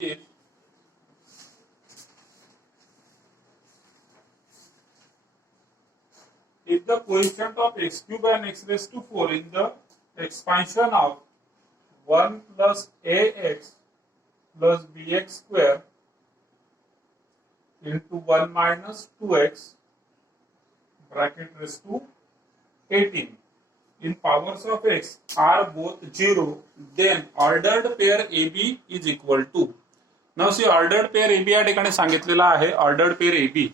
if the coefficient of x cube and x raised to 4 in the expansion of 1 plus ax plus bx square into 1 minus 2x bracket raised to 18 in powers of x are both 0, then ordered pair AB is equal to. Now see ordered pair AB या ठिकाणी सांगितलेला आहे. Ordered pair AB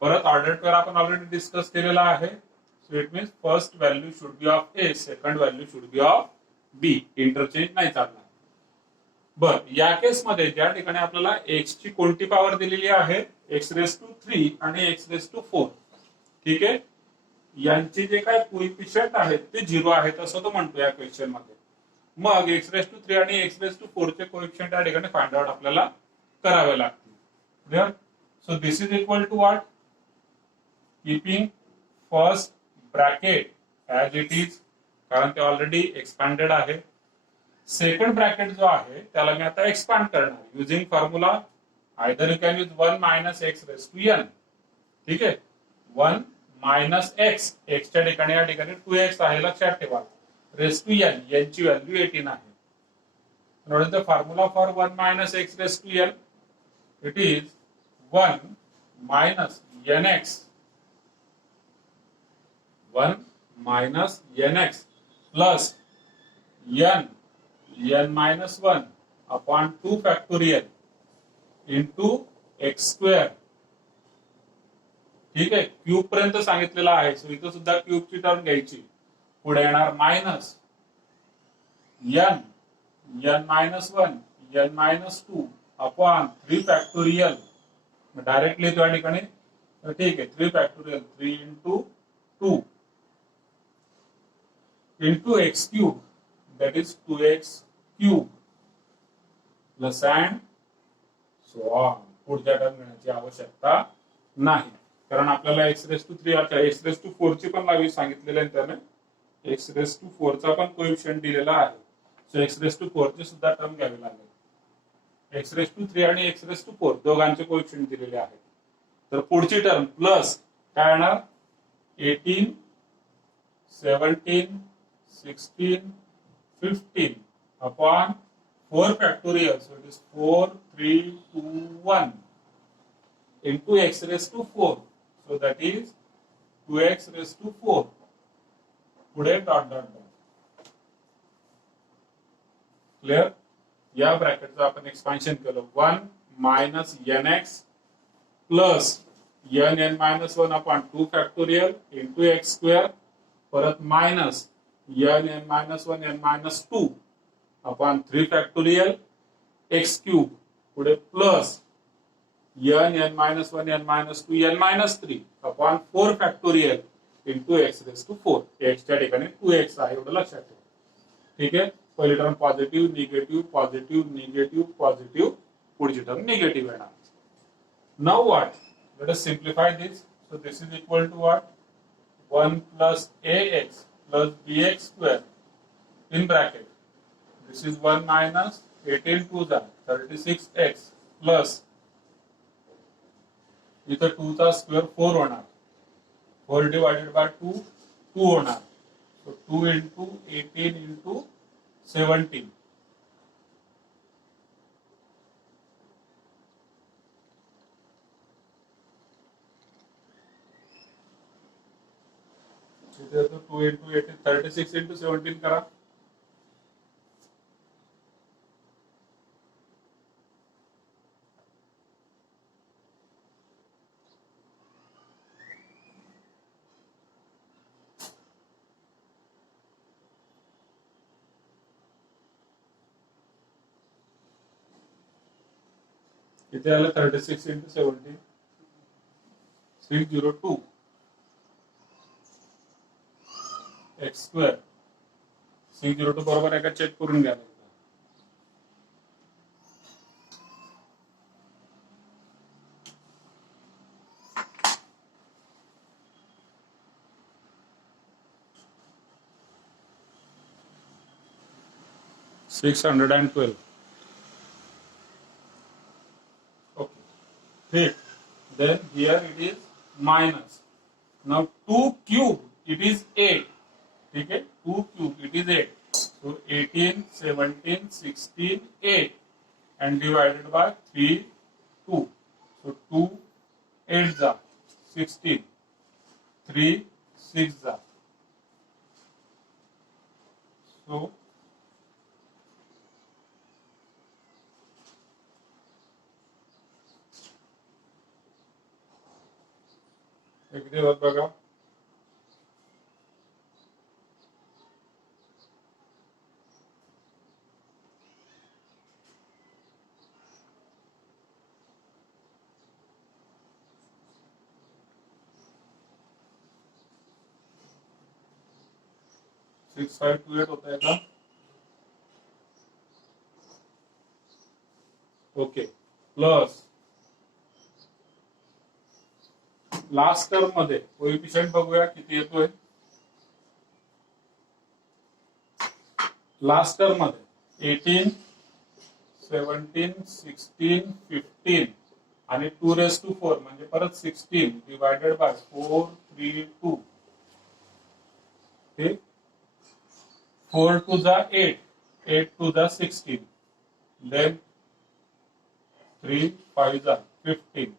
परत ordered pair आपण already discuss केलेला आहे. So it means first value should be of A, second value should be of B. Interchange नाही चालणार. बर या केसमध्ये ज्या ठिकाणी आपल्याला एक्स ची कोणती पॉवर दिलेली आहे, एक्स रेस टू 3 आणि एक्स रेस टू 4. ठीक आहे, यांचे जे काय कोइफिशियंट आहेत ते 0 आहेत असं तो म्हणतो या क्वेश्चन मध्ये. मग एक्स रेस टू 3 आणि एक्स रेस टू 4 चे कोइफिशियंट या ठिकाणी फाइंड आउट आपल्याला करावे लागतील. Clear? So this is equal to what? Keeping first bracket as it is, कारण ते ऑलरेडी एक्सपांडेड आहे. सेकंड ब्रॅकेट जो आहे त्याला मी आता एक्सपांड करणार using formula. Either you can use 1 minus x raise to n. ठीक आहे, 1 मायनस एक्स, एक्सच्या ठिकाणी या ठिकाणी 2x आहे लक्षात ठेवा. रेस टू एन, यांची व्हॅल्यू 18 आहे. What is the formula for 1 minus x raise to n? It is 1 minus nx, 1 minus nx plus n minus 1 upon 2 factorial into x square. ठीक आहे, क्यूब पर्यंत सांगितलेलं आहे. सो इथं सुद्धा क्यूबची टर्म घ्यायची. पुढे येणार minus n minus 1 n minus 2 upon 3 factorial. Directly त्या ठिकाणी ठीक आहे 3 factorial 3 into 2 into x cube, that is 2x cube plus and so on. पुढच्या टर्म घेण्याची आवश्यकता नाही, कारण आपल्याला एक्स रेस टू 3 आता एक्स रेस टू 4 ची पण व्हॅल्यू सांगितलेली आहे. त्याने एक्स रेस टू 4 चा पण कोएफिशिएंट दिलेला आहे. सो एक्स रेस टू 4 ची सुद्धा टर्म घ्यावी लागेल. एक्स रेस टू 3 आणि एक्स रेस टू 4 दोघांचे कोएफिशिएंट दिलेले आहेत. तर पुढची टर्म प्लस काय येणार 18 17 16 15 upon 4 factorial. So it is 4 3 2 1 into x raised to 4. So that is 2x raised to 4. पुढे डॉट डॉट डॉट. क्लियर? या ब्रॅकेटचं आपण एक्सपान्शन केलं. 1 minus nx plus n minus 1 upon 2 factorial into x square, परत minus n minus 1 n minus 2 upon 3 factorial X cube, पुढे plus n minus 1 n minus 2 n minus 3 upon 4 factorial into X raise to 4. X च्या ठिकाणी 2x आहे एवढं लक्षात ठेवा. ठीक आहे, पहिली term positive negative positive negative positive, पुढची टर्म निगेटिव्ह येणार. Now what? Let us simplify this. So this is equal to what? 1 plus ax plus bx square in bracket. This is 1 minus 18 2 36x plus इथं 2 चा square 4 होणार. 4 divided by 2 2 होणार. So 2 into 18 into 17. इथे 2 into 18 36 into 17 करा. इथे आलं 36 into 17 602 x square. 602 बरोबर आहे का चेक करून घ्या. 612. ठीक. Then here it is minus. Now 2 cube it is 8. ठीक है, 2 cube it is 8. So 18, 17, 16, 8 and divided by 3, 2. So 2 8 जा 16, 3 6 जा. So एक दिवस बघा. 6528 होता है का. ओके. प्लस लास्ट टर्म मध्ये कोएफिशियंट बघूया किती येतोय. लास्ट टर्म मध्ये 18, 17, 16, 15 आणि 2⁴ म्हणजे परत 16 डिवायडेड बाय 4, 3, 2. ठीक. 4 2 जा 8, 8 2 जा 16, then 3 5 जा 15,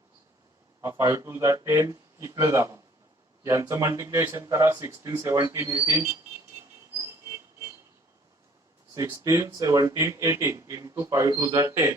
5 2 जा 10 इकडे झाला. यांचं मल्टिप्लिकेशन करा. 16 17 18, 16 17 18 इंटू 5 2 जा 10.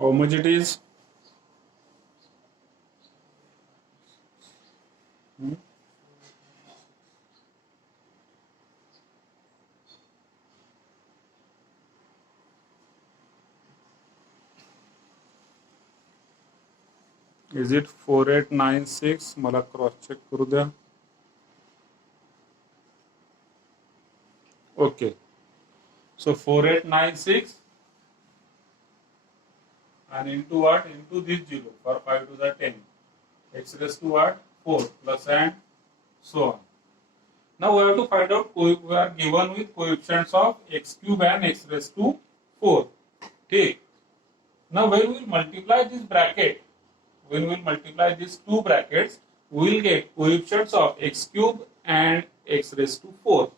How much it is? Is it 4896? मला क्रॉस चेक करू द्या. Okay. So 4896 and into what? Into this 0 for 5 to the 10. X raised to what? 4 plus and so on. Now we have to find out, we are given with coefficients of x cube and x raised to 4. Okay. Now when we will multiply this bracket, when we will multiply these two brackets, we will get coefficients of x cube and x raised to 4.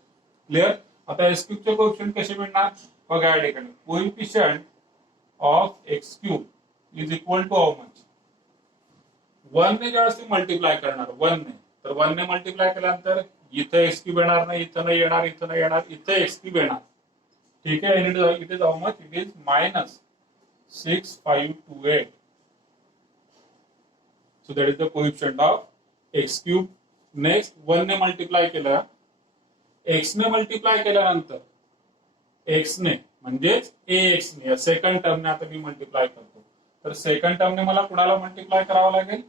Clear? आता x cube चे coefficient कसे मिळणार? बघा या ठिकाणी coefficient of x cube is equal to how much? 1 ने ज्यावेळेस multiply करणार 1 ने, तर 1 ने मल्टिप्लाय केल्यानंतर इथे x cube येणार नाही, इथं नाही येणार, इथं नाही येणार, इथे x cube येणार. ठीक आहे. It is how much? It is -6528. So that is the coefficient of x cube. Next 1 ने मल्टिप्लाय केलं, x ने मल्टिप्लाय केल्यानंतर x ने म्हणजेच ax ने, सेकंड टर्म ने आता मी मल्टिप्लाय करतो. तर सेकंड टर्म ने मला कुणाला मल्टिप्लाय करावं लागेल?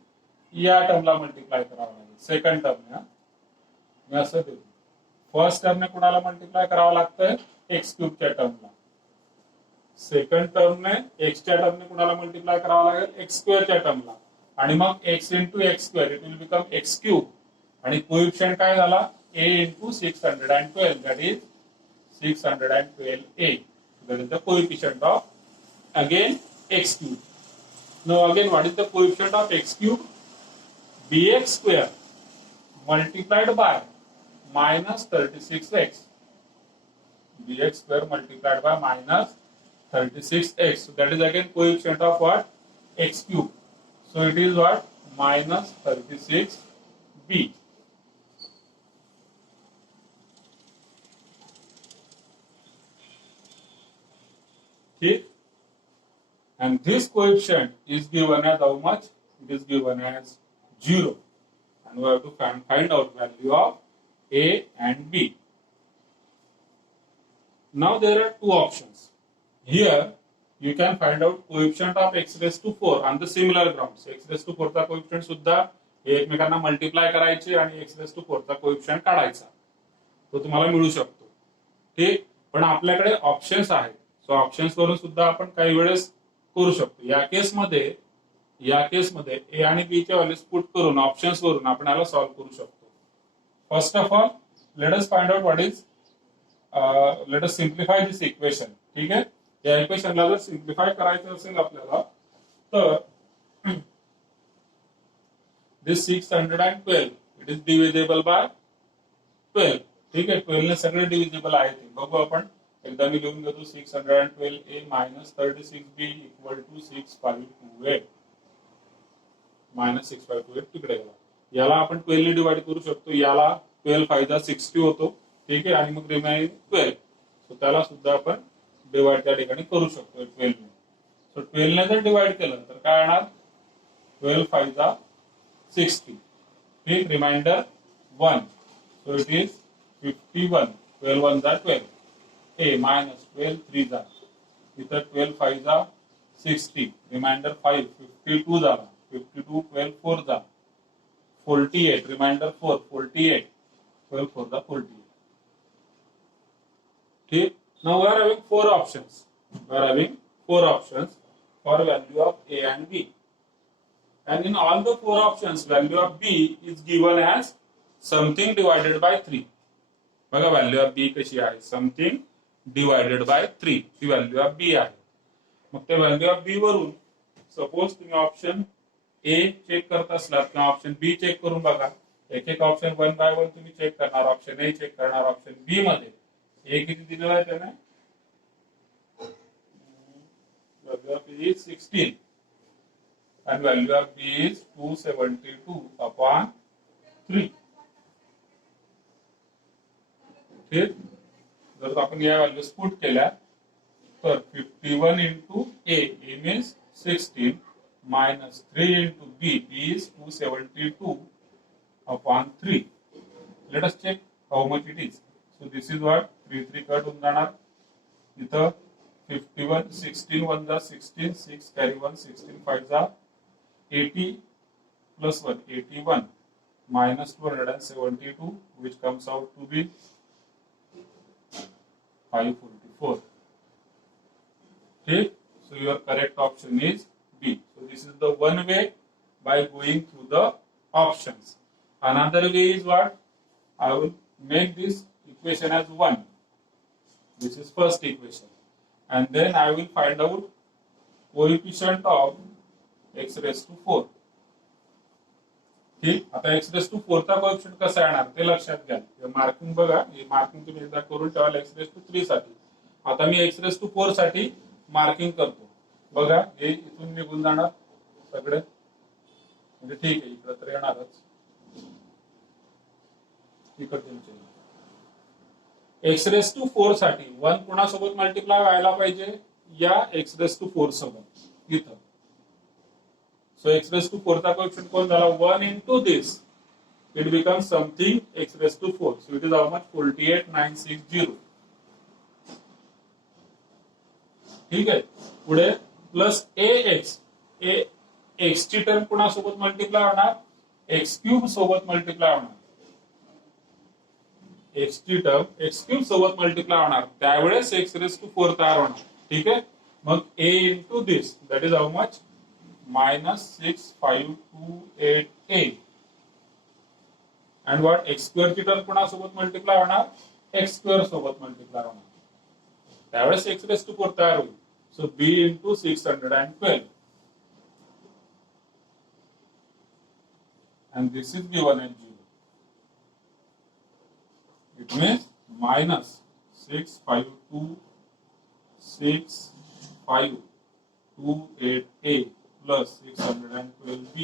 या टर्मला मल्टिप्लाय करावं लागेल. सेकंड टर्म ने मी असं देतो. फर्स्ट टर्म ने कुणाला मल्टिप्लाय करावं लागतंय? एक्स क्यूबच्या टर्मला. सेकंड टर्म ने एक्सच्या टर्मने कुणाला मल्टिप्लाय करावं लागेल? एक्स स्क्वेअरच्या टर्मला. आणि मग x into x square it will become x cube. आणि कोएफिशिएंट काय झाला? a into 612, that is 612a. That is the coefficient of again x cube. Now again, what is the coefficient of x cube? bx square multiplied by minus 36x. bx square multiplied by minus 36x. So that is again coefficient of what? X cube. So it is what? Minus 36b. Okay. And this coefficient is given as how much? It is given as 0. And we have to find out value of a and b. Now there are two options. Here you can find out coefficient of x raised to 4 on the similar grounds. X raised to 4 चा coefficient सुद्धा हे एकमेकांना multiply करायचे आणि x raise to 4 चा coefficient काढायचा, तो तुम्हाला मिळू शकतो. ठीक, पण आपल्याकडे ऑप्शन्स आहेत. सो ऑप्शन्स वरून सुद्धा आपण काही वेळेस करू शकतो. या केसमध्ये ए आणि बी च्या व्हॅल्यूज पुट करून ऑप्शन्स वरून आपण याला सॉल्व्ह करू शकतो. First of all let us find out what is late us simplify this equation. ठीक आहे, या इक्वेशनला जर सिम्प्लिफाय करायचं असेल आपल्याला तर दिस 612 इट इज डिव्हिजिबल बाय 12. ठीक आहे, 12 ने सगळे डिव्हिजिबल आहेत. बघू आपण, एकदा मी लिहून घेतो. 612a minus 36b equal to 6528 minus 6528 तिकडे गेला. याला आपण 12 ने डिवाइड करू शकतो. याला 12 फायदा 60 होतो. ठीक आहे, आणि मग रिमेनिंग 12. सो त्याला सुद्धा आपण डिवाइड त्या ठिकाणी करू शकतो 12 ने. सो 12 ने जर डिवाइड केलं तर काय येणार? 12 फायदा 60. ठीक, रिमाइंडर 1. So it is 51. 12 1 जा 12. a minus 12 3 जा. इथं 12 5 जा 60. रिमाइंडर 5. 52 झाला. 52 12 4 जा 48. रिमाइंडर 4 48. 12 4 जा 48. ठीक. Now we are having four options. We are having four options for value of a and b. And in all the four options, value of b is given as something divided by 3. बघा value of B कशी आहे? Something divided by 3 ही value of B आहे. मग त्या value of बी वरून suppose तुम्ही option A check करत असलात किंवा ऑप्शन बी चेक करून बघा. एक एक ऑप्शन 1 बाय 1 तुम्ही चेक करणार. ऑप्शन ए चेक करणार. ऑप्शन बी मध्ये ए किती दिलेला आहे त्याने? Value of B is 16 and value of b is 272 upon 3. ठीक, जर आपण या व्हॅल्यूज पुट केल्या तर 51 into A means 16 minus 3 into B is 272 upon 3. Let us check how much it is. So this is what 3 3 cut होऊन जाणार. इथं 51 16 1 जा 16 6 कॅरी 1 16 5 जा 80 plus 1 81 minus 272 which comes out to be 544. Okay, so your correct option is B. So this is the one way by going through the options. Another way is what? I will make this equation as 1. This is first equation, and then I will find out coefficient of x raised to 4. ठीक, आता x raised to 4 चा coefficient कसा येणार ते लक्षात घ्या. Marking बघा, हे मार्किंग तुम्ही एकदा करून ठेवा x raised to 3 साठी. आता मी x raised to 4 साठी मार्किंग करतो. बघा, हे इथून निघून जाणार सगळे, म्हणजे ठीक आहे, इकडे तर येणारच. x raised to 4 साठी 1 कोणासोबत मल्टिप्लाय व्हायला पाहिजे? या x raised to 4 सोबत इथं. So x raised to 4 चा कोएफिशिएंट कोण झाला? 1 into this. It becomes something x raised to 4. So it is how much? 48960. ठीक आहे, पुढे प्लस ax. x ची टर्म कोणासोबत मल्टिप्लाय होणार? x क्यूब सोबत मल्टिप्लाय होणार. x ची टर्म x क्यूब सोबत मल्टिप्लाय होणार, त्यावेळेस x raised to 4 तयार होणार. ठीक आहे, मग a into this, that is how much? minus 6528a. and what? x square ची टर्म कोणासोबत मल्टिप्लाय होणार? x square सोबत मल्टिप्लाय होणार, त्यावेळेस x raised to 4 तयार होईल. So b into 612, and this is given as 0. It means minus 6526528a plus 612b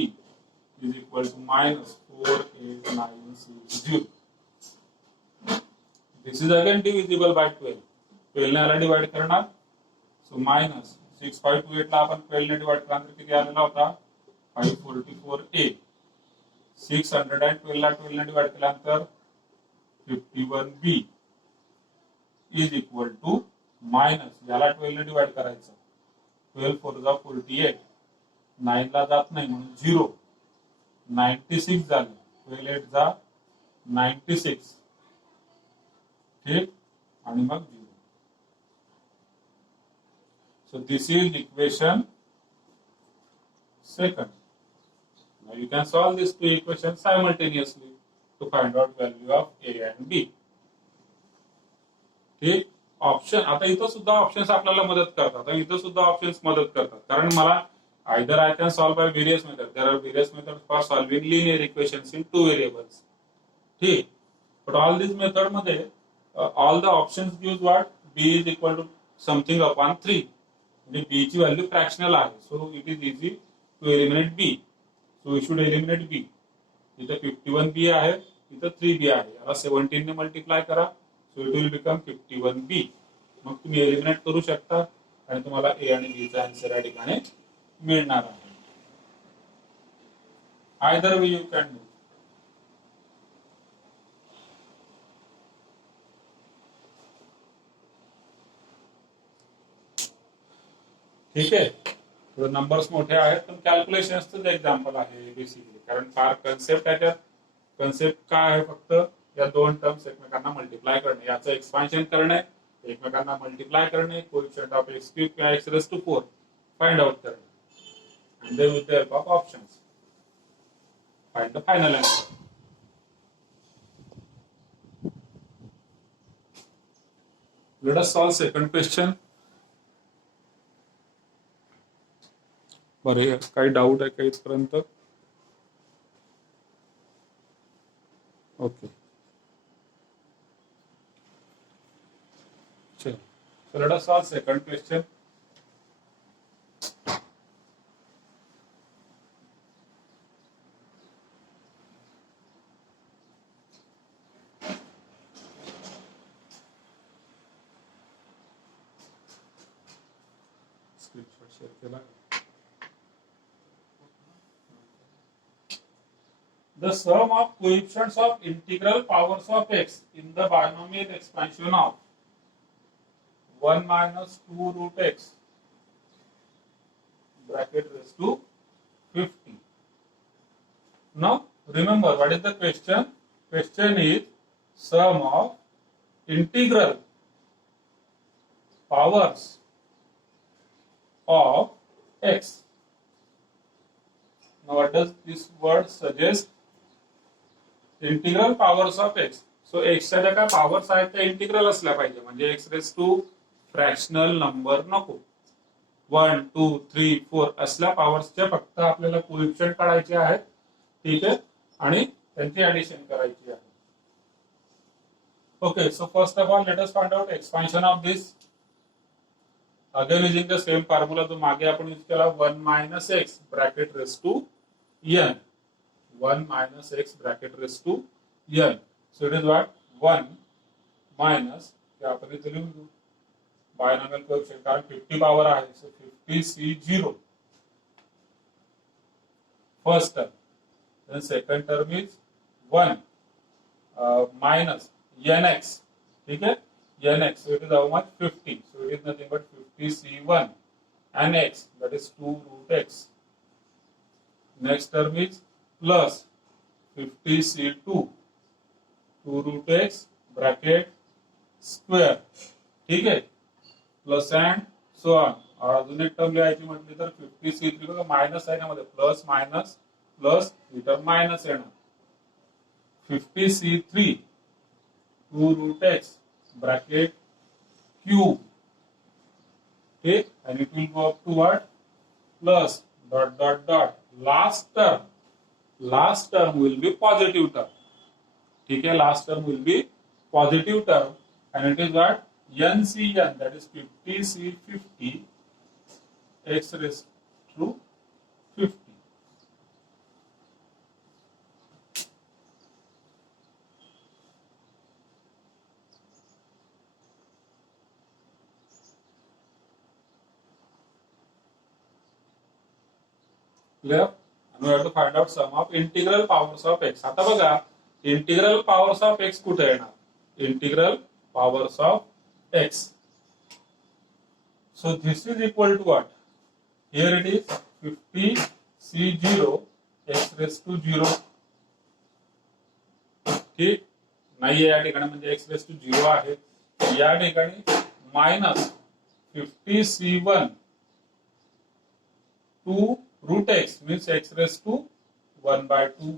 is equal to minus 48960. This is again divisible by 12. 12 ने याला divide करणार. So minus 6528 ला आपण 12 ने डिवाइड केल्यानंतर किती आलेला होता? 544a. 612 ला 12 ने डिवाइड केल्यानंतर 51b is equal to minus याला 12 ने डिवाइड करायचं. 12 4 जा 48. 9 ला जात नाही म्हणून 0. 96 झाले, 12 8 जा 96, ठीक, आणि मग 0. So this is equation second. Now you can solve these two equations simultaneously to find out value of A and B. ठीक, ऑप्शन आता इथं सुद्धा ऑप्शन्स आपल्याला मदत करतात, इथं सुद्धा ऑप्शन्स मदत करतात, कारण मला either I can solve by various methods. There are various methods for solving linear equations in two variables. ठीक, but all these methods मध्ये all the options gives what B is equal to something upon 3. म्हणजे B ची value fractional आहे, so it is easy to eliminate B. So we should eliminate B. इथं 51B आहे, इथं 3B आहे, याला 17 ने मल्टिप्लाय करा, so it will become 51B. मग तुम्ही एलिमिनेट करू शकता आणि तुम्हाला A आणि B चा आन्सर या ठिकाणी मिळणार आहे. Either way you can do. ठीक आहे, थोडे नंबर्स मोठे आहेत पण कॅल्क्युलेशनचं एक्झाम्पल आहे बेसिकली, कारण फार कन्सेप्ट त्याच्यात. कन्सेप्ट काय आहे, फक्त या दोन टर्म्स एकमेकांना मल्टिप्लाय करणे, याचं एक्सपान्शन करणे, एकमेकांना मल्टिप्लाय करणे, कोएफिशिएंट ऑफ x क्यूब किंवा x raise to 4 find out करणे, and then with the help of options find the final answer. Let us solve second question. बरे, काही डाऊट आहे का इथपर्यंत? ओके, चलो, so let us solve second question. Screenshot share केला. The sum of coefficients of integral powers of x in the binomial expansion of 1 minus 2 root x bracket raised to 50. Now remember what is the question? Question is sum of integral powers of x. Now what does this word suggest? Integral powers of x. So एक्सच्या ज्या काय powers आहेत त्या integral असल्या पाहिजे, म्हणजे x raise to fractional number नको. 1 2 3 4 असल्या पॉवर्सचे फक्त आपल्याला कोएफिशिएंट काढायचे आहेत, ठीक आहे, आणि त्यांची ऍडिशन करायची आहे. Okay, so first of all let us find out expansion of this. Again using the same formula जो मागे आपण यूज केला, 1 minus x bracket raise to n. 1 minus x bracket raised to n. So it is what? 1 minus, क्या आपण इथे लिहून घेऊ, binomial coefficient, कारण 50 पॉवर आहे, so 50c0 first term. Then second term is 1 minus nx, ठीक है, nx, so it is how much? 50, so it is nothing but 50c1 and x, that is 2 root x. Next term is plus 50c2 2 root x bracket square, ठीक है, plus and so on. और अजून एक term लिहायची म्हटली तर 50c3 बघा minus आहे ना मध्ये, प्लस मायनस प्लस, ही टर्म मायनस येणार. 50c3 2 root x bracket cube, ठीक, and it will go up to what? Plus dot dot dot. Last term will be positive term, ठीक है, last term will be positive term, and it is what? NCN, that is 50c50 x raised to 50. Clear? And we have to find out sum of integral powers of x. आता बघा, integral powers of x कुठे येणार? Integral powers of x. So this is equal to what? Here it is 50c0 x raised to zero, ठीक नाहीये या ठिकाणी, म्हणजे x raise to zero आहे. या ठिकाणी minus 50c1 two root x means x raise to 1/2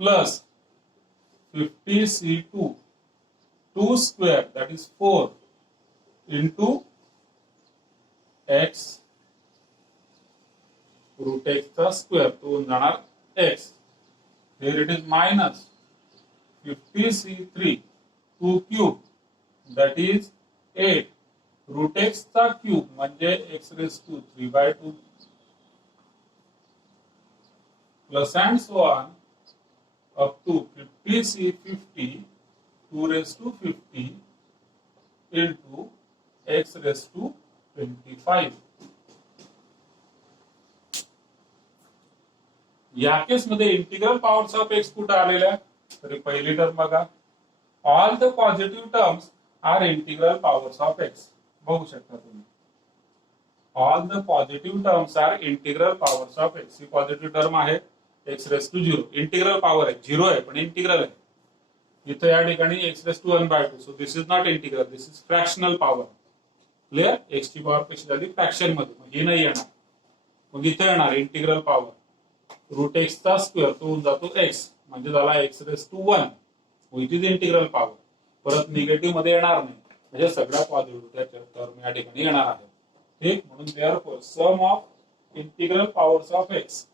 plus 50c2 2 square that is 4 into x root x चा square तो होऊन जाणार x. Here it is minus 50c3 2 cube that is 8 root x चा cube म्हणजे x raised to 3/2 plus and so on up to 50c50 2 raised to 50 into x raised to 25. या केस मध्ये integral powers of x कुठे आलेल्या, तरी पहिली term बघा, all the positive terms are integral powers of X. बघू शकता तुम्ही, all the positive terms are integral powers of X. ही पॉझिटिव्ह टर्म आहे X raise to zero, integral power आहे, झिरो आहे पण इंटिग्रल आहे. इथे या ठिकाणी X raise to 1/2, so this is not integral, this is fractional power. Clear, X ची पॉवर कशी झाली फ्रॅक्शन मध्ये, मग ही नाही येणार. मग इथे येणार इंटिग्रल पॉवर रूट एक्स चा स्क्वेअर तो होऊन जातो एक्स, म्हणजे झाला x raise to 1 which is integral power. परत निगेटिव्ह मध्ये येणार नाही, म्हणजे सगळ्या पॉझिटिव्ह टर्म या ठिकाणी येणार आहे. ठीक, म्हणून therefore sum of integral powers of x,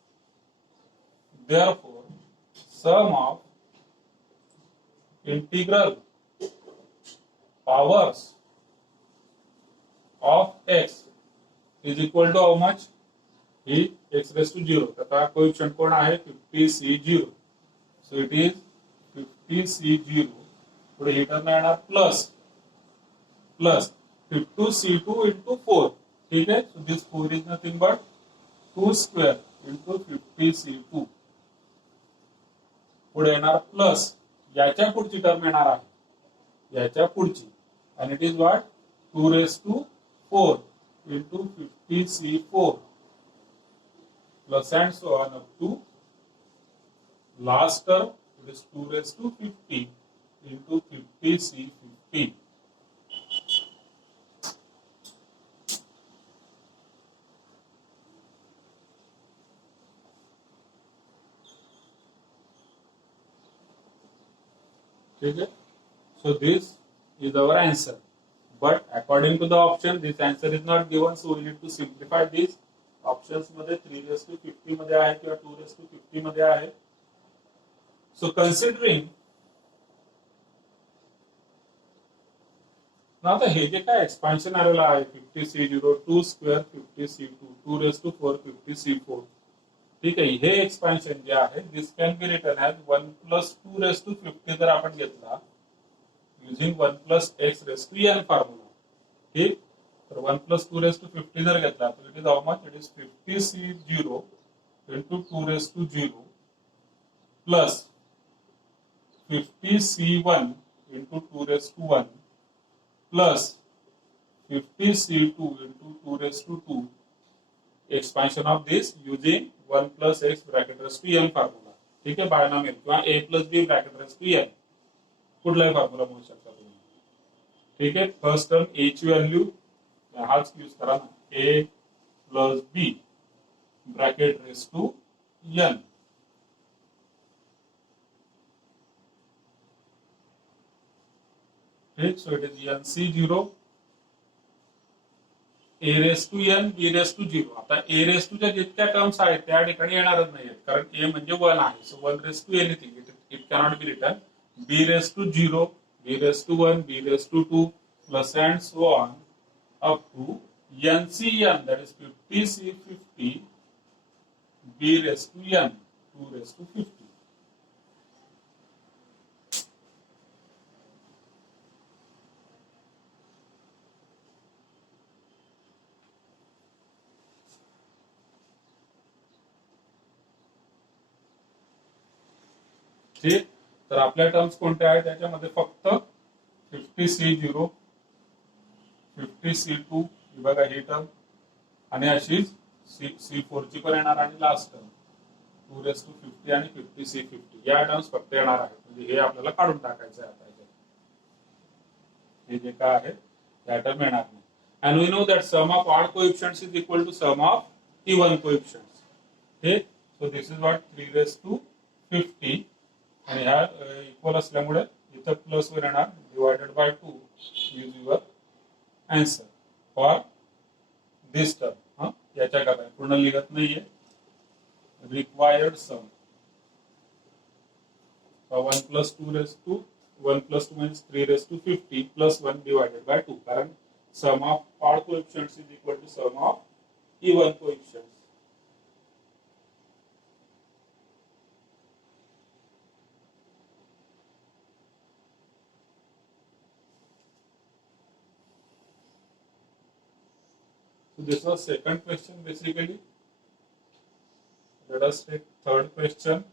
therefore sum of integral powers of x is equal to how much? He x raised to 0. त्याचा कोएफिशिएंट कोण आहे 50c0, so it is 50c0. पुढे ही टर्म येणार प्लस 52c2 into 4. ठीक आहे, so this 4 is nothing but 2 square into 50c2. पुढे येणार plus याच्या पुढची टर्म येणार आहे याच्या पुढची, and it is what 2 raised to 4 into 50c4 plus and so on up to last term, it is 2 raised to 50 into 50c50. Okay, so this is our answer, but according to the option this answer is not given, so we need to simplify this. Options मध्ये 3 raised to 50 मध्ये आहे किंवा 2 raised to 50 मध्ये आहे. So considering now आता हे जे काय एक्सपान्शन आलेलं आहे 50c0 2 square 50c2 2 raised to 4 50c4, ठीक आहे, हे एक्सपान्शन जे आहे this can be written as 1 plus 2 raised to 50 जर आपण घेतला using 1 plus x raised to n formula. ठीक, तर 1 plus 2 raised to 50 जर घेतला तर it is how much, it is 50c0 into 2 raised to 0 plus 50c1 into 2 raised to 1 plus 50c2 into 2 raised to 2. Expansion of this using 1 plus x bracket raised to n formula. ठीक आहे, binomial किंवा a plus b bracket raised to n कुठलाही formula म्हणू शकता तुम्ही. ठीक आहे, first term a ची व्हॅल्यू हाच यूज करा ना, a plus b bracket raised to n. ठीक, so it is nc0 a raised to n b raised to 0. आता a raised to च्या जितक्या टर्म्स आहेत त्या ठिकाणी येणारच नाहीत, कारण a म्हणजे 1 आहे, so 1 raised to anything it cannot be written. b raised to 0 b raised to 1 b raised to 2 plus and so on up to ncn, that is 50c50 b raised to n 2 raised to 50. ठीक, तर आपल्या terms कोणत्या आहेत त्याच्यामध्ये फक्त 50c0 50c2 ही बघा ही term आणि अशीच C4 ची पण येणार आणि लास्ट टर्म 2 raised to 50 आणि 50C50 या टर्म्स फक्त येणार आहेत. म्हणजे हे आपल्याला काढून टाकायचं आहे आता. हे जे काय आहे त्या टर्म येणार नाही. And we know that sum of odd coefficients is equal to sum of even coefficients. Okay, so this is what 3 raised to 50 आणि ह्या इक्वल असल्यामुळे इथं प्लस वर येणार divided by 2 is your answer for this term. याच्या करता पूर्ण लिहत नाहीये. Required some 1 plus 2 raised to 1 plus 2 means 3 raised to 50 plus 1 divided by 2. कारण sum of odd coefficients is equal to sum of even coefficients. So this was second question basically. Let us take third question.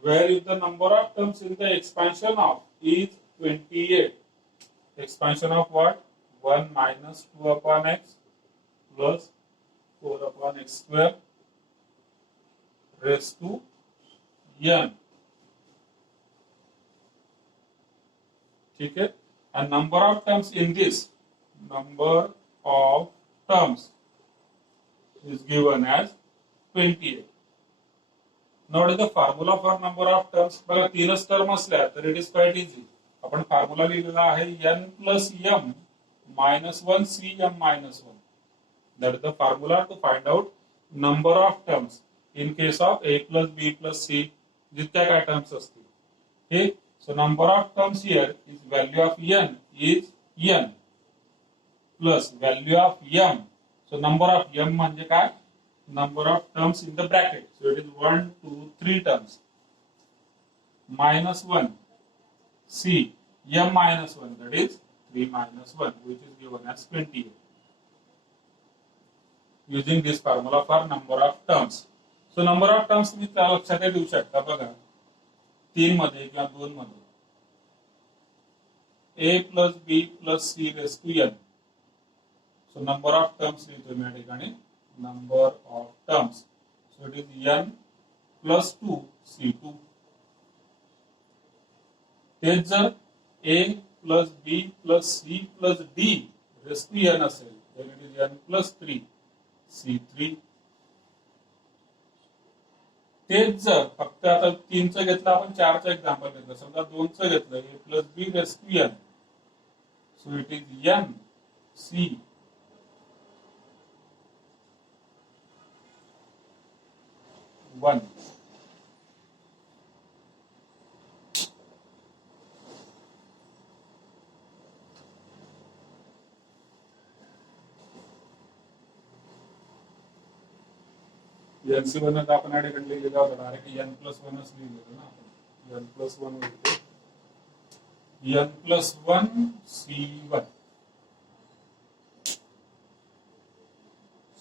Where if the number of terms in the expansion of is 28. Expansion of what? 1 minus 2 upon x plus 4 upon x square raised to n. ठीक है? And number of terms in this number of terms is given as 28. Now what is the formula for number of terms? बघा तीनच term असल्या तर it is quite easy. आपण formula लिहिलेला आहे n plus m minus 1 cm minus 1. That is the formula to find out number of terms in case of a plus b plus c जितक्या काय terms असतील. Okay, so number of terms here is value of n is n plus value of m. So number of m म्हणजे काय? Number of terms in the bracket. So it is 1, 2, 3 terms. Minus 1 c m minus 1 that is 3 minus 1 which is given as 28. Using this formula for number of terms. So number of terms तुम्ही लक्षात ठेवू शकता बघा 3 मध्ये किंवा 2 मध्ये a plus b plus c raised to n. So number of terms लिहितो मी या ठिकाणी number of terms. So it is n plus 2 c2. तेच जर a plus b plus c plus d raised to n असेल then it is n plus 3 c3. तेच जर फक्त आता 3 चं घेतलं आपण 4 चं एक्झाम्पल घेतलं समजा 2 चं घेतलं a plus b raised to n. So it is n c 1. NC1 आपण ऍड लिहिलेला होता डायरेक्ट n plus 1 च लिहिलेलं ना आपण n plus 1 होते n plus 1 c1.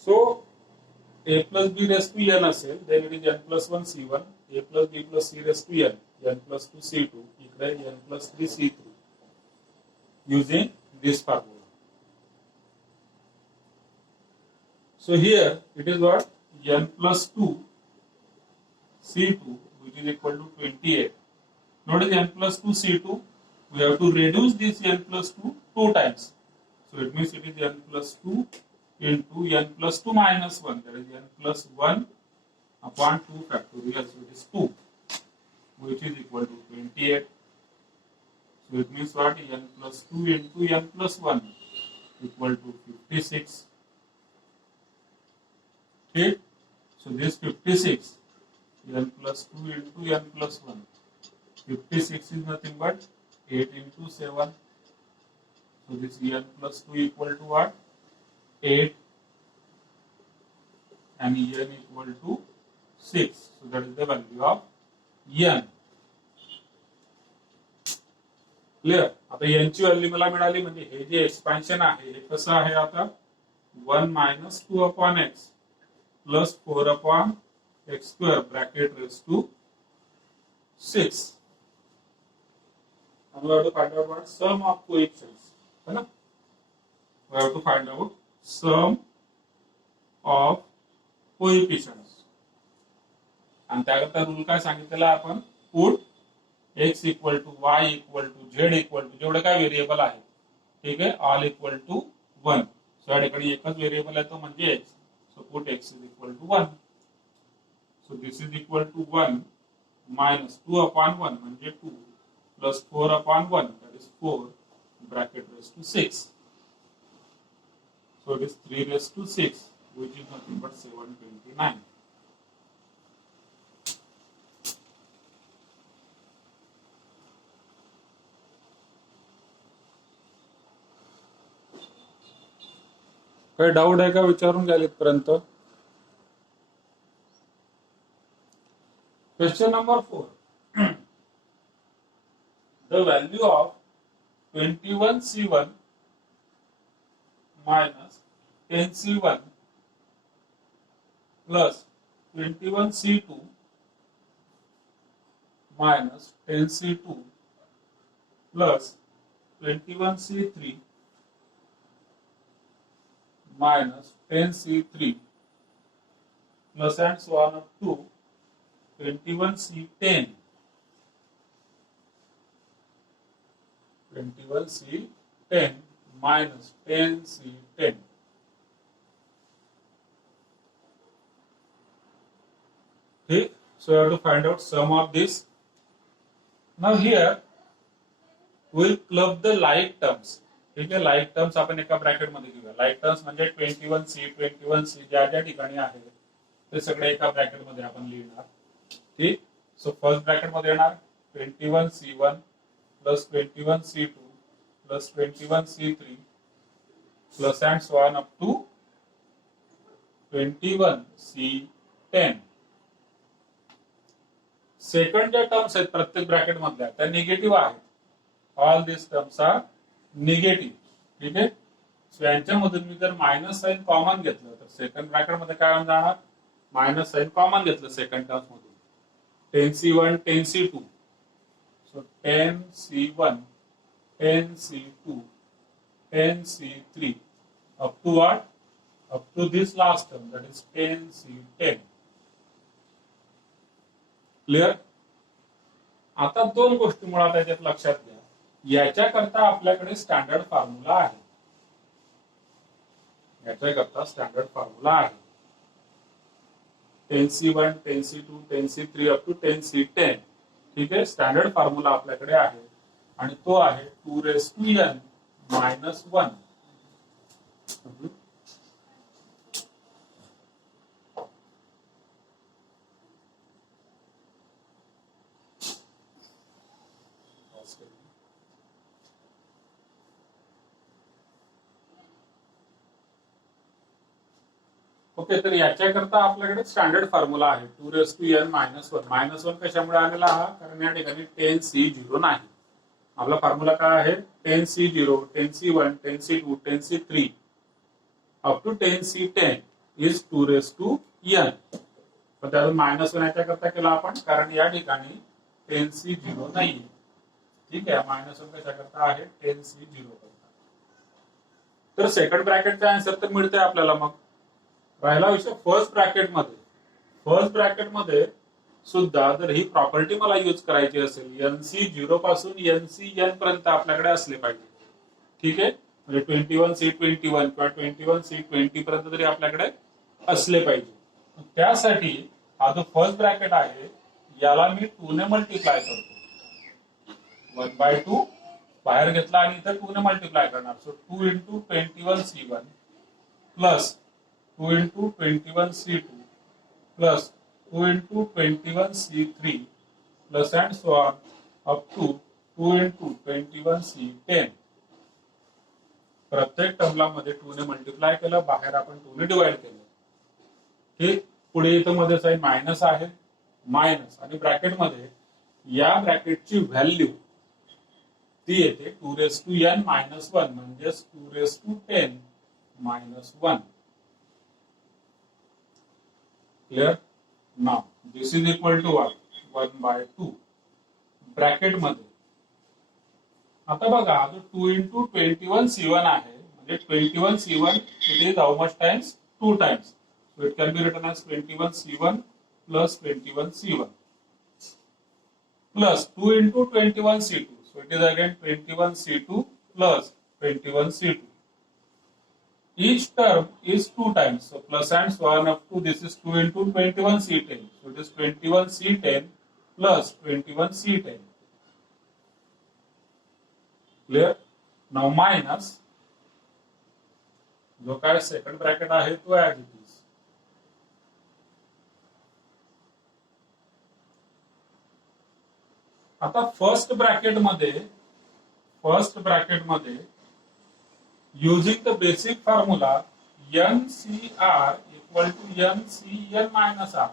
So a plus b raised to n असेल then it is n plus 1 c1 a plus b plus c raised to n plus 2 c2 इकडे n plus 3 c3 using this formula. So here it is what n plus 2 c2 which is equal to 28. Notice n plus 2 c2 we have to reduce this n plus 2 two times. So it means it is n plus 2 into n plus 2 minus 1 that is n plus 1 upon 2 factorial. So it is 2 which is equal to 28. So it means what n plus 2 into n plus 1 equal to 56. Okay. So this 56 n plus 2 into n plus 1. 56 is nothing but 8 into 7. So this n plus 2 equal to what? 8 and n equal to 6. So that is the value of n. Clear. आता n ची value मला मिळाली म्हणजे हे जे expansion आहे हे कसं आहे आता 1 minus 2 upon x plus 4 upon x square bracket raised to 6. And we have to find out what sum of coefficients. है ना? We have to find out sum of coefficients. आणि त्याकरता रूल काय सांगितलेला आपण, put x equal to y equal to z equal to जेवढे काय variable आहे, ठीक आहे, ऑल इक्वल टू 1. सो या ठिकाणी एकच व्हेरिएबल आहे तो म्हणजे x. So put x is equal to 1. So this is equal to 1 minus 2 upon 1 म्हणजे 2 plus 4 upon 1 that is 4 bracket raised to 6. So it is 3 raised to 6 which is nothing but 729. काही doubt आहे का विचारून घ्याल इथपर्यंत. Question number 4. The value of 21C1 minus 10C1 plus 21C2 minus 10C2 plus 21C3 minus 10C3 plus and so on up to 21C10. 21C10 minus 10C10. Okay, so you have to find out sum of this. Now here we'll club the like terms. ठीक आहे, like terms आपण एका bracket मध्ये घेऊया. Like terms म्हणजे 21C ज्या ज्या ठिकाणी आहे ते सगळे एका ब्रॅकेट मध्ये आपण लिहिणार. ठीक. सो फर्स्ट ब्रॅकेट मध्ये येणार 21C1 plus 21C2 plus 21C3 plus and so on up to 21C10. Second ज्या टर्म्स आहेत प्रत्येक ब्रॅकेट मधल्या त्या निगेटिव्ह आहेत. All this terms are negative. ठीक आहे. सो यांच्यामधून मी जर मायनस साइन कॉमन घेतलं तर सेकंड ब्रॅकेट मध्ये काय होऊन जाणार, मायनस साइन कॉमन घेतलं सेकंड टर्म्स मधून 10C1 10C2. So 10C1 10C2 10C3 up to what? Up to this last term that is 10C10. Clear. आता दोन गोष्टी मुळात याच्यात लक्षात घ्या. याच्याकरता आपल्याकडे स्टँडर्ड फॉर्म्युला आहे. याच्याकरता स्टँडर्ड फॉर्म्युला आहे 10C1 10C2 10C3 up to 10C10. ठीक आहे. स्टँडर्ड फॉर्म्युला आपल्याकडे आहे आणि तो आहे 2n - 1. ओके, तर याच्याकरता आपल्याकडे स्टँडर्ड फॉर्म्युला आहे 2n - 1. -1 कशामुळे आलेला हा, कारण या ठिकाणी 10C0 नाही. आपला फॉर्म्युला काय आहे 10C0 10C1 10C2 10C3 up to 10C10 is 2n. पण त्यातून -1 याच्याकरता केला आपण कारण या ठिकाणी 10C0 नाही. ठीक आहे. -1 कशाकरता आहे 10C0 करता. तर सेकंड ब्रॅकेटचा आन्सर तर मिळते आपल्याला. मग राहिला विषय फर्स्ट ब्रॅकेट मध्ये सुद्धा जर ही प्रॉपर्टी मला यूज करायची असेल NC0 पासून NCN पर्यंत आपल्याकडे असले पाहिजे. ठीक आहे. म्हणजे 21C21 किंवा 21C20 पर्यंत तरी आपल्याकडे असले पाहिजे. त्यासाठी हा जो फर्स्ट ब्रॅकेट आहे याला मी 2 ने मल्टिप्लाय करतो. 1/2 बाहेर घेतला आणि इथे 2 ने मल्टिप्लाय करणार. So 2 × 21C1 plus 2 × 21C2 plus 2 × 21C3 plus and so on up to 2 × 21C10. प्रत्येक टर्मला मध्ये 2 ने मल्टिप्लाय केलं, बाहेर आपण 2 ने डिवाइड केलं. ठीक. पुढे इथं मध्ये साइन मायनस आहे, मायनस आणि ब्रॅकेट मध्ये या ब्रॅकेटची व्हॅल्यू ती येते 2n - 1 म्हणजे 210 - 1. Clear? Now this is equal to what? 1/2 bracket मध्ये. आता बघा जो 2 × 21C1 आहे म्हणजे 21C1 it is how much times 2 times. So it can be written as 21C1 plus 21C1 plus 2 into 21C2. So it is again 21C2 plus 21C2. Each term is 2 times. So plus and so on up to this is 2 into 21C10. So it is 21C10 plus 21C10. Clear? Now minus जो काय second bracket आहे तो as it is. आता first bracket मध्ये using the basic formula NCR equal to NCN minus R.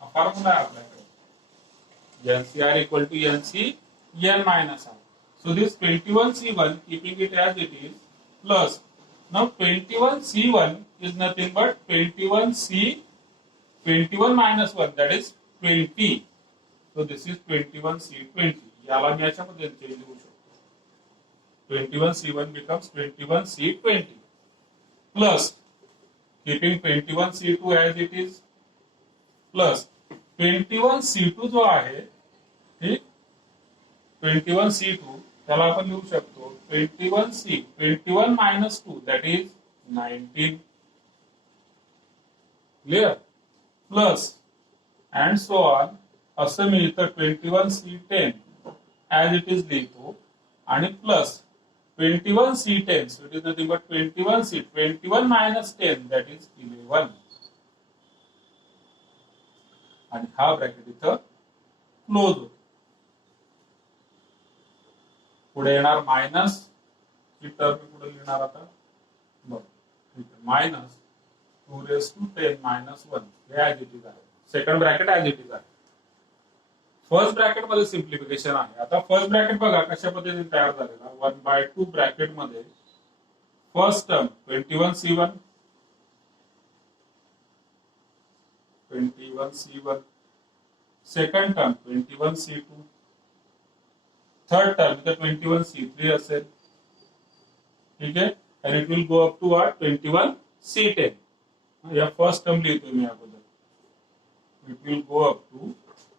हा formula आहे आपल्याकडे. NCR equal to NCN minus R. So this 21C1 keeping it as it is plus now 21C1 is nothing but 21 minus 1 that is 20. So this is 21C20. याला मी याच्यामध्ये change करू शकतो. 21C1 becomes 21C20 plus keeping 21C2 as it is plus 21C2 जो आहे ठीक 21C2 त्याला आपण लिहू शकतो 21 minus 2 that is 19. Clear? Plus and so on असं मी इथं 21C10 as it is लिहितो आणि plus 21C10. So it is nothing but 21 minus 10 that is 11. आणि हा ब्रॅकेट इथं क्लोज होतो. पुढे येणार मायनस ही टर्म पुढे लिहिणार आता मायनस 2 minus 1 हे ऍज इट इज आहे. Second bracket as it is आहे. फर्स्ट ब्रॅकेट मध्ये सिम्प्लिफिकेशन आहे. आता फर्स्ट ब्रॅकेट बघा कशा पद्धतीने तयार झालेला. 1/2 ब्रॅकेट मध्ये first term 21C1 second term 21C2 third term इथे 21C3 असेल. ठीक आहे. and it will go up to what 21C10. या फर्स्ट टर्म लिहितो मी अगोदर. it will go up to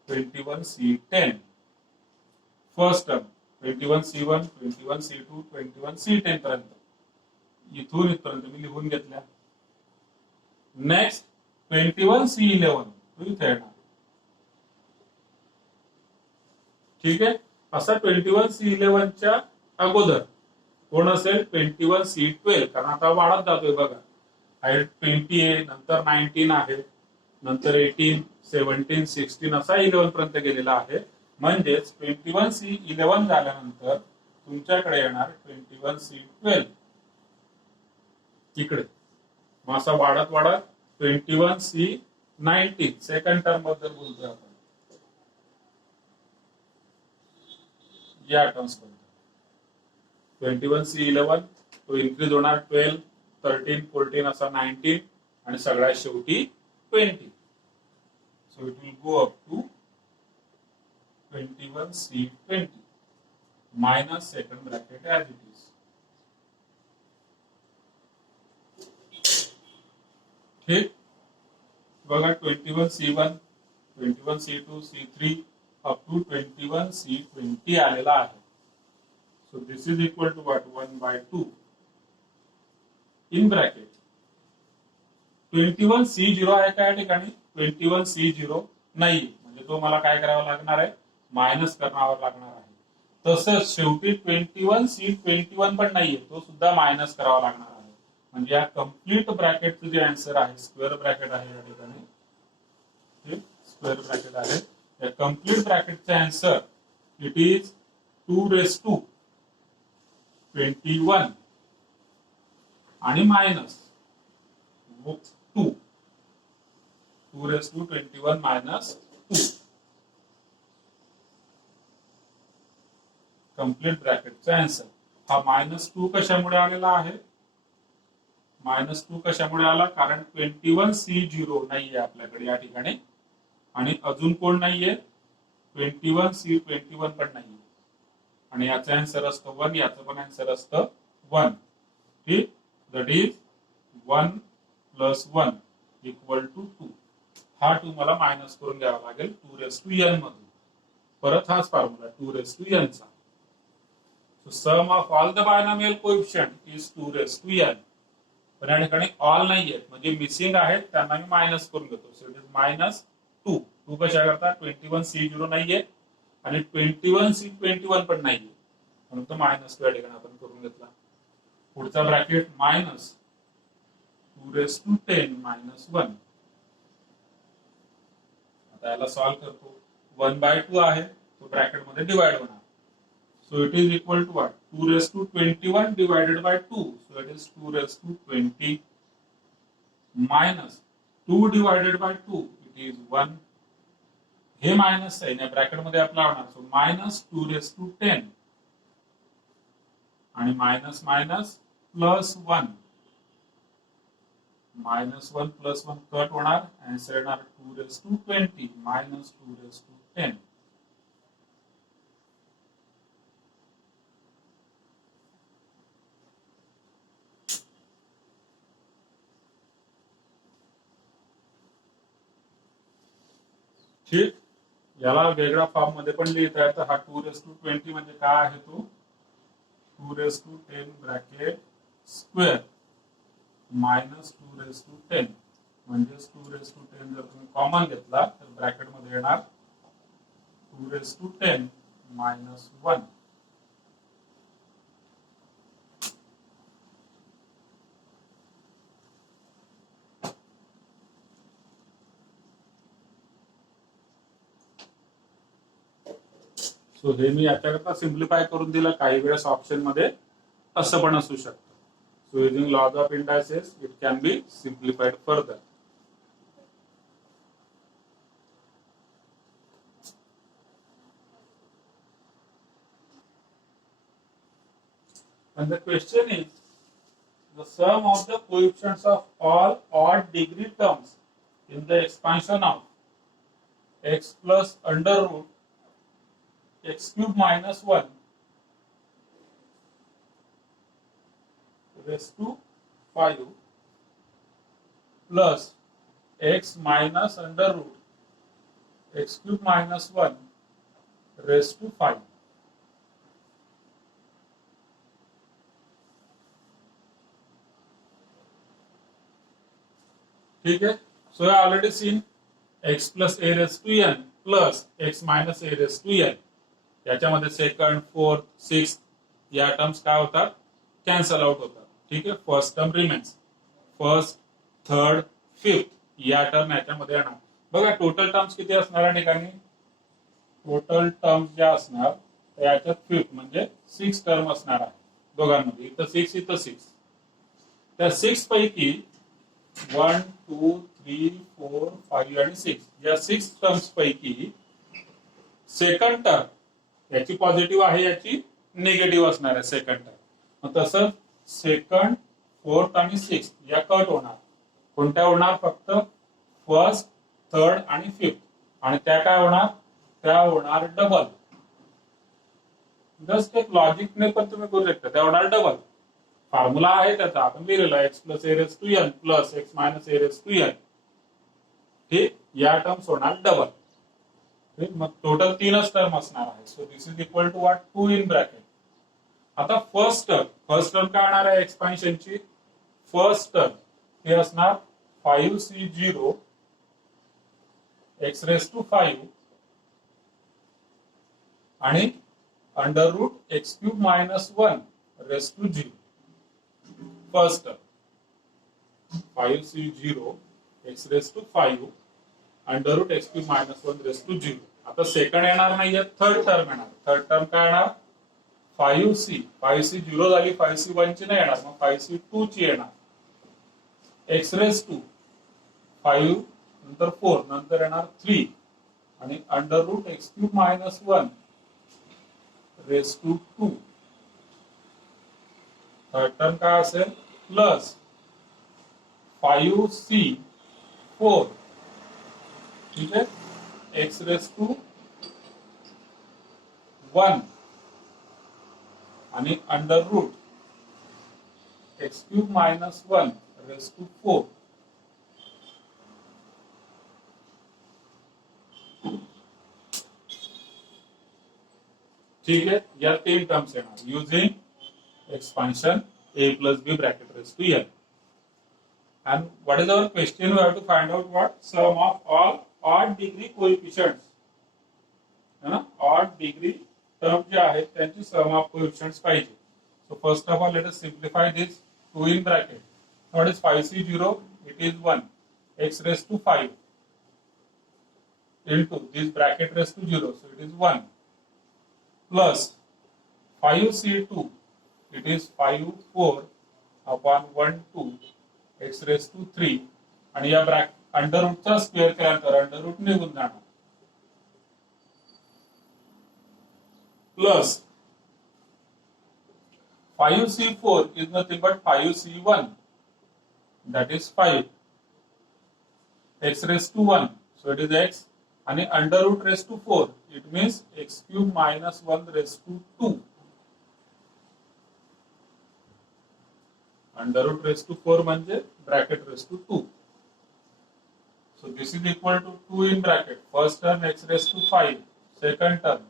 21C10. First term 21C1 21C2 21C10 पर्यंत इथून इथपर्यंत मी लिहून घेतल्या. नेक्स्ट 21C11 तो इथे येणार. ठीक आहे. असा 21C11 च्या अगोदर कोण असेल 21C12 कारण आता वाढत जातोय बघा. 20 आहे नंतर 19 आहे नंतर 18 17 16 असा 11 पर्यंत गेलेला आहे. म्हणजेच 21C11 झाल्यानंतर तुमच्याकडे येणार 21C12 इकडे. मग असा वाढत 21C19 सेकंड टर्म बद्दल बोलतोय आपण. या टर्म्स बद्दल 21C11 तो इन्क्रीज होणार 12 13 14 असा 19 आणि सगळ्यात शेवटी 20. So it will go up to 21C20 minus second bracket as it is. ठीक. बघा 21C1 21C2 C3 up to 21C20 आलेला आहे. So this is equal to what 1/2 in bracket 21C0 आहे का या ठिकाणी 21C0 नाही म्हणजे तो मला काय करावं लागणार आहे मायनस करावं लागणार आहे. तसंच शेवटी 21C21 पण नाहीये तो सुद्धा मायनस करावा लागणार आहे. म्हणजे या कम्प्लीट ब्रॅकेटचं जे आन्सर आहे स्क्वेअर ब्रॅकेट आहे या ठिकाणी स्क्वेअर ब्रॅकेट आहे. या कम्प्लीट ब्रॅकेटचे आन्सर इट इज 2/21 आणि मायनस 2 2/21 minus 2 कंप्लीट ब्रॅकेटचा आन्सर. हा -2 कशामुळे आलेला आहे -2 कशामुळे आला कारण 21C0 नाहीये आपल्याकडे या ठिकाणी आणि अजून कोण नाहीये 21C21 पण नाहीये आणि याचा आन्सर असतो 1 याचा पण आन्सर असतं 1. ठीक. That is 1 + 1 equal to 2. हा 2 मला मायनस करून घ्यावा लागेल 2n मधून. परत हाच फॉर्म्युला 2n चा. So sum of all the binomial coefficient is 2n. पण या ठिकाणी ऑल नाही आहेत म्हणजे मिसिंग आहेत त्यांना मी मायनस करून घेतो. So it is minus 2. 2 कशा करता 21C0 नाहीये आणि 21C21 पण नाहीये म्हणून तो मायनस 2 या ठिकाणी आपण करून घेतला. पुढचा ब्रॅकेट मायनस 210 मायनस 1. आता याला सॉल्व्ह करतो. 1/2 आहे तो ब्रॅकेट मध्ये डिवाइड होणार. So it is equal to what? 221 divided by 2. So it is 220 minus 2 divided by 2. It is 1. हे मायनस आहे या ब्रॅकेट मध्ये आपला होणार. सो मायनस 210 आणि minus minus plus 1. Minus 1 plus 1 cut होणार. आन्सर येणार 220 मायनस 210. ठीक. याला वेगळ्या फॉर्म मध्ये पण लिहिता येतं. हा 220 म्हणजे काय आहे तो 210 ब्रॅकेट स्क्वेअर मायनस 210 म्हणजे 210 जर तुम्ही कॉमन घेतला तर ब्रॅकेट मध्ये येणार 210 मायनस 1. सो हे मी याच्याकरता सिम्प्लिफाय करून दिलं. काही वेळेस ऑप्शन मध्ये असं पण असू शकतं. So using laws of indices it can be simplified further. And the question is the sum of the coefficients of all odd degree terms in the expansion of x plus under root x cube minus 1 raised to 5 plus x minus under root x cube minus 1 raised to 5. ठीक है. So I already seen x plus a raise to n plus x minus a raise to n. याच्यामध्ये second fourth sixth या terms काय होतात cancel out होतात. ठीक आहे. First term remains. First third fifth या टर्म याच्यामध्ये येणार. बघा टोटल टर्म्स किती असणार या ठिकाणी. टोटल टर्म्स ज्या असणार याच्यात फिफ्थ म्हणजे 6 टर्म असणार आहे दोघांमध्ये. इथं 6 इथं 6. त्या 6 पैकी 1 2 3 4 5 आणि 6 या 6 टर्म्स पैकी सेकंड टर्म याची पॉझिटिव्ह आहे याची निगेटिव्ह असणार आहे सेकंड टर्म. मग तसं सेकंड फोर्थ आणि 6 या कट होणार. कोणत्या होणार फक्त फर्स्ट थर्ड आणि फिफ्थ. आणि त्या काय होणार त्या होणार डबल. जस्ट एक लॉजिकने पण तुम्ही करू शकता. त्या होणार डबल. फॉर्म्युला आहे त्याचा आपण लिहिलेला x plus a raise to n plus x minus a raise to n. ठीक. या टर्म्स होणार डबल. ठीक. मग टोटल 3च टर्म असणार आहे. So this is equal to what 2 in bracket. आता फर्स्ट टर्म काय होणार आहे एक्सपान्शनची. फर्स्ट टर्म हे असणार 5c0 x रेस टू 5 आणि under root x cube minus 1 raise to 0. First term 5c0 x raise to 5 under root x cube minus 1 raise to 0. आता second येणार नाहीये थर्ड टर्म येणार. थर्ड टर्म काय येणार 5c 0 झाली 5c 1 ची नाही येणार. मग 5c 2 ची येणार. x रेस टू 5 नंतर 4 नंतर येणार 3 आणि under root x cube minus 1 raise to 2. Third term काय असेल प्लस 5c4. ठीक आहे. x रेस टू 1 आणि under root x cube minus 1 raise to 4. ठीक आहे, या 3 टर्म्स येणार using expansion a plus b bracket raised to n. And what is our question? We have to find out what sum of all odd degree coefficients. है ना, odd degree term जे आहेत त्यांची sum of coefficients पाहिजे. So first of all, let us simplify this. 2 in bracket. What is 5c0? It is 1. X raised to 5 into this bracket raised to 0. So it is 1 plus 5c2. It is 5 4 upon 1 2 x raised to 3 आणि या under रूटचा square केल्यानंतर under route निघून जाणार plus 5c4 is nothing but 5c1 that is 5 x raised to 1 so it is x आणि under route raised to 4 it means x cube minus 1 raised to 2 under root raised to 4 म्हणजे bracket raised to 2. So this is equal to 2 in bracket. First term x raised to 5. Second term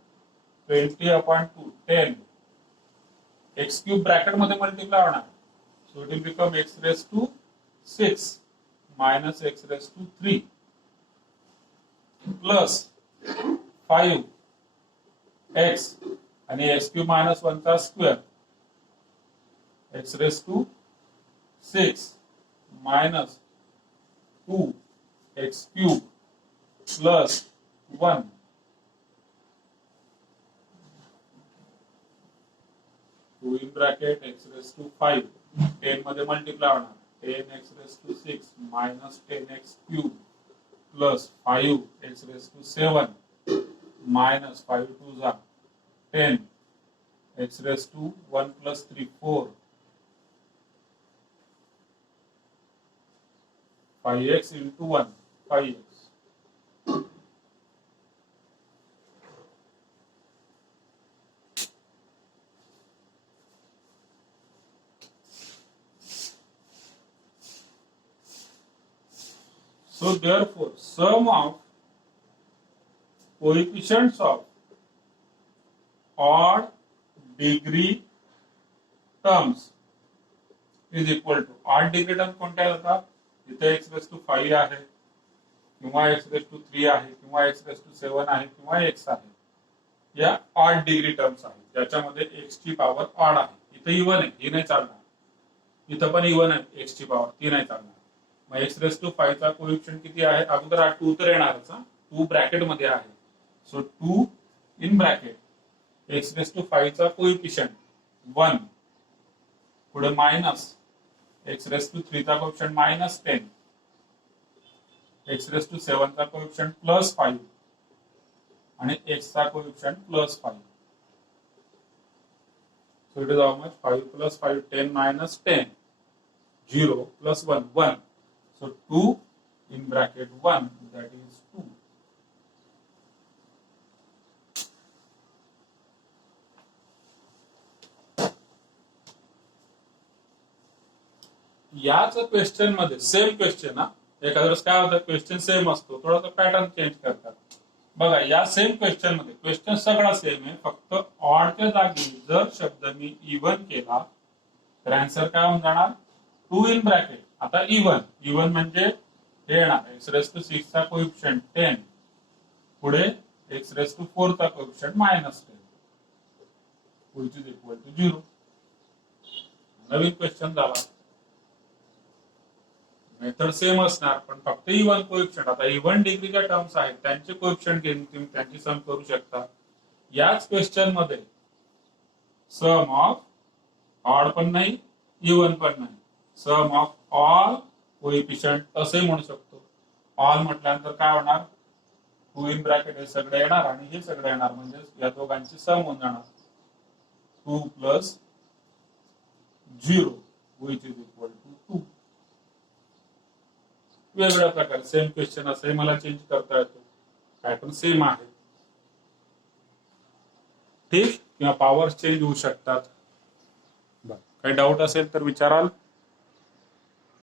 20 upon 2 10. X cube bracket मध्ये multiply होणार. So it will become x raised to 6 minus x raised to 3 plus 5 x आणि x cube minus 1 चा square x raised to 6 minus 2 x cube plus 1 2 in bracket x raised to 5 10 मध्ये multiply होणार 10 x raised to 6 minus 10 x cube plus 5 x raised to 7 minus 5 2 जा 10 x raised to 1 plus 3 4 5x into 1 5x so therefore sum of coefficients of odd degree terms is equal to odd degree term कोणत्या होता इथे x raised to 5 आहे किंवा x raised to 3 आहे किंवा x raised to 7 आहे किंवा x आहे या ऑड डिग्री टर्म्स आहेत ज्याच्यामध्ये x ची पॉवर ऑड आहे इथे इवन आहे ही नाही चालणार इथे पण इवन आहे x ची पॉवर ती नाही चालणार मग x raised to 5 चा कोएफिशिएंट किती आहे अगोदर हा 2 तर येणारच 2 ब्रॅकेट मध्ये आहे so 2 in bracket x raised to 5 चा कोएफिशिएंट 1 पुढे मायनस x raised to 3 चा coefficient minus 10 x raised to 7 चा कोएफिशिएंट plus 5 आणि x चा coefficient plus 5 so it is how much 5 plus 5 10 minus 10 0 plus 1 1 so 2 in bracket 1 that is 2 याच question मध्ये same question ना एखाद्या वेळेस काय होतं क्वेश्चन सेम असतो थोडासा पॅटर्न चेंज करतात बघा या सेम क्वेश्चन मध्ये क्वेश्चन सगळा सेम आहे फक्त ऑडच्या जागी जर शब्द मी इवन केला तर आन्सर काय होऊन जाणार 2 इन ब्रॅकेट आता इवन म्हणजे हे येणार x raised to 6 चा कोएफिशिएंट 10 पुढे x raised to 4 चा coefficient -10 which is equal to 0 Naveen question झाला मेथड सेम असणार पण फक्त इवन कोएफिशिएंट आता इवन डिग्रीच्या टर्म्स आहेत त्यांचे कोएफिशिएंट घेऊन तुम्ही त्यांची सम करू शकता याच क्वेश्चन मध्ये सम ऑफ ऑड पण नाही इवन पण नाही सम ऑफ ऑल कोएफिशिएंट असे म्हणू शकतो ऑल म्हटल्यानंतर काय होणार 2 इन ब्रॅकेट हे सगळे येणार आणि हे सगळे येणार म्हणजे या दोघांची सम होऊन जाणार 2 plus 0 which is equal to 2 वेगवेगळ्या प्रकारे सेम क्वेश्चन असं मला चेंज करता येतो पॅटर्न सेम आहे ठीक किंवा पॉवर चेंज होऊ शकतात काही डाऊट असेल तर विचाराल